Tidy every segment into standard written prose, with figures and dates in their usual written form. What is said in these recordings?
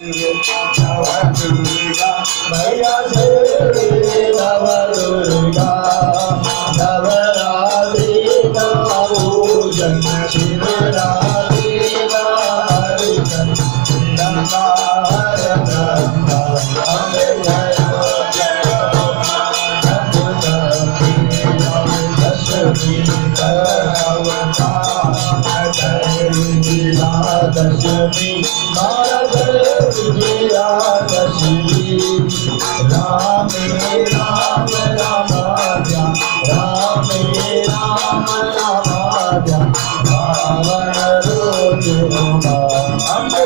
Navadurga, Maya Devi Navadurga, Navaradhi Navapujan, Shivaradhi Navarijan, Namaharana, Amaya Dashmi, Dashmi, Rame Ram Ramadya, Rame Ram Ramadya, Ravana Rojuma, Ambe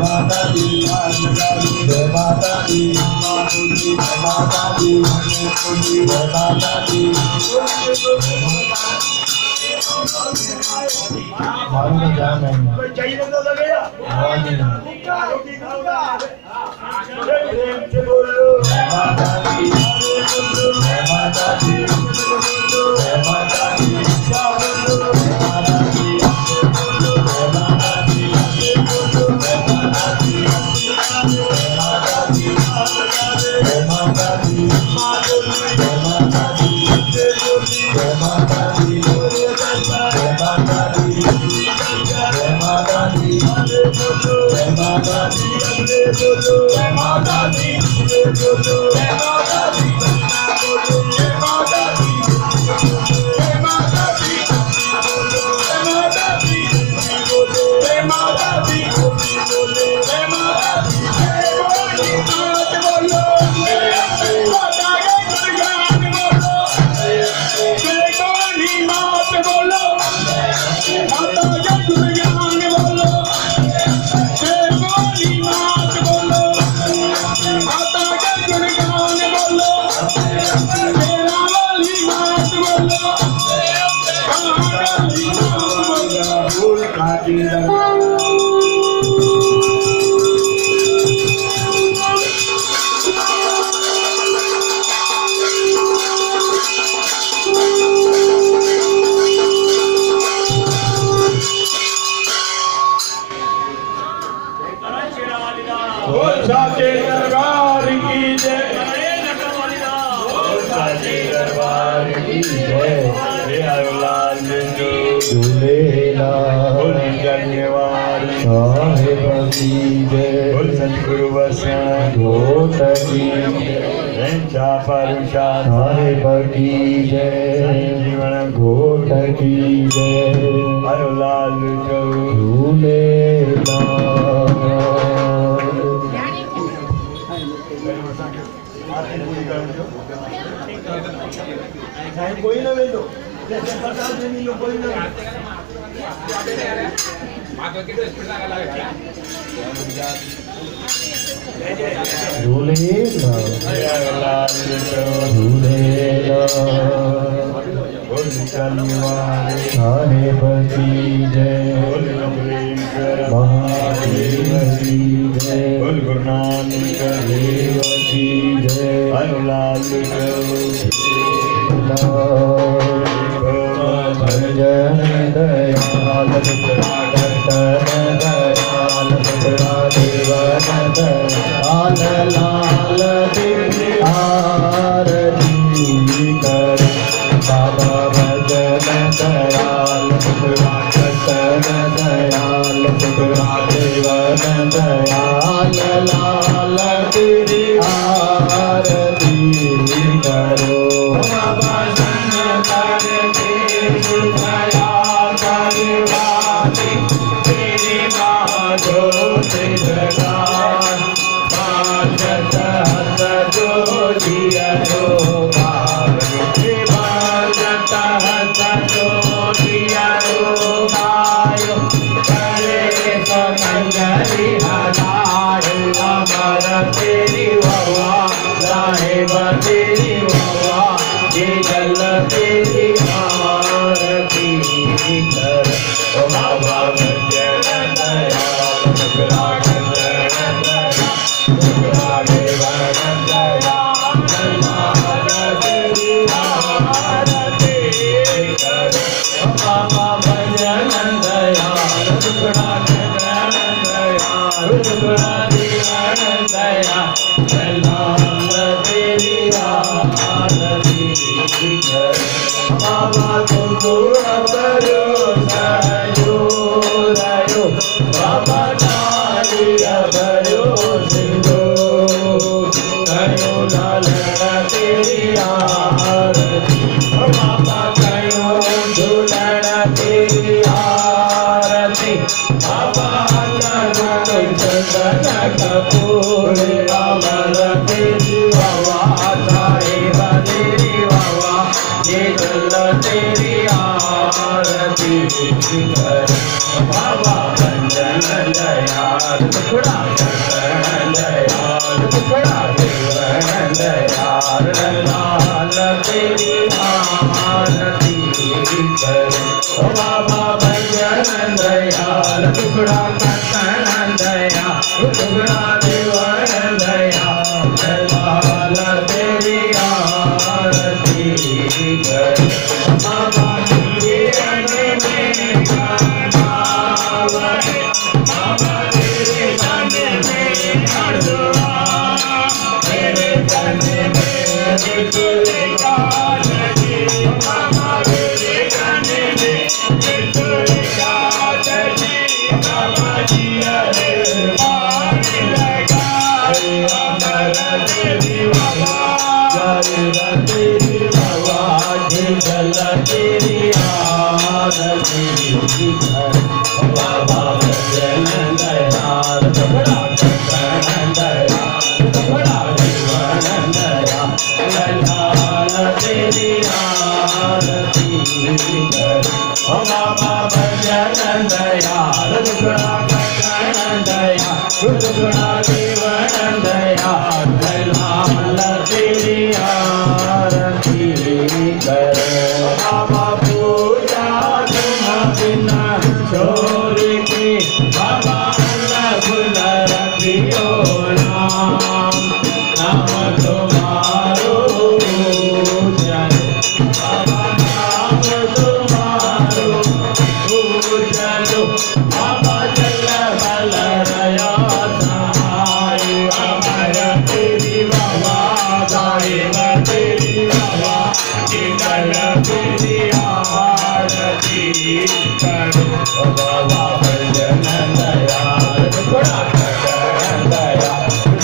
Mata di मालूम है क्या मैं चाहिए तो लगेगा आवाज नहीं रोटी खाऊंगा प्रेम से बोलो माता दी माता दी माता दी माता दी साचे दरबार की जय साचे दरबार की जय हे लाल झूलेलाल धन्यवाद साहिब की जय सतगुरु वसन घोट की रंचा परुषा साहिब की जय जीवन घोट की जय लाल कोई ना वेंदो कोई ना साहिब की जय महादेव की जय गुरु नानक देव की जय लाल भजन दयाल दयाल देवन दयाल लाल आरती कर बाबा भजन दयाल दयाल दयाल देवन दयाल लाल आरती करो बाबा तेरी आरती करो ओ बाबा भजन दयाल टुकड़ा कटन दया टुकड़ा देवन दया दयाल तेरी आरती करो बाबा जीवन में कानावरे बाबा तेरे तन में अर्जुआ तेरे तन में बिगड़े काल जी बाबा तेरे तन में बिगड़े काल जी बाबा जी अरे मान लगा अमर तेरी बाबा जल तेरी बाबा जल तेरी आरती कर बाबा भजन दयाल टुकड़ा कटन दयाल टुकड़ा जीवन दयाल दयाल तेरी आरती कर बाबा भजन दयाल टुकड़ा कटन दयाल टुकड़ा